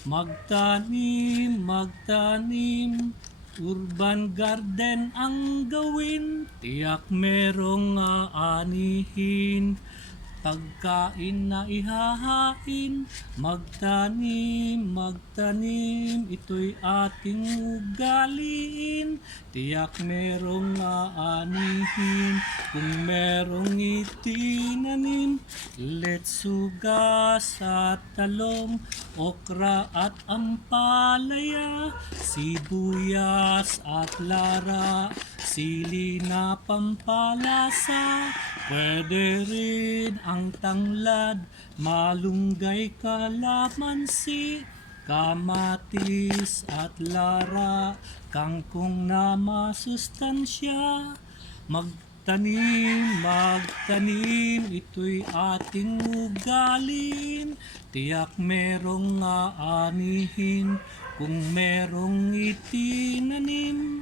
Magtanim, magtanim, urban garden ang gawin, tiyak merong aanihin. Pagkain na ihahain, magtanim, magtanim, ito'y ating ugaliin. Tiyak merong aanihin, kung merong itinanim, letsugas at talong, okra at ampalaya, sibuyas at lara, sili na pampalasa, pwede rin ang tanglad, malunggay, kalamansi, kamatis at lara, kangkong na masustansya. Magtanim, magtanim, ito'y ating ugalin, tiyak merong aanihin, kung merong itinanim.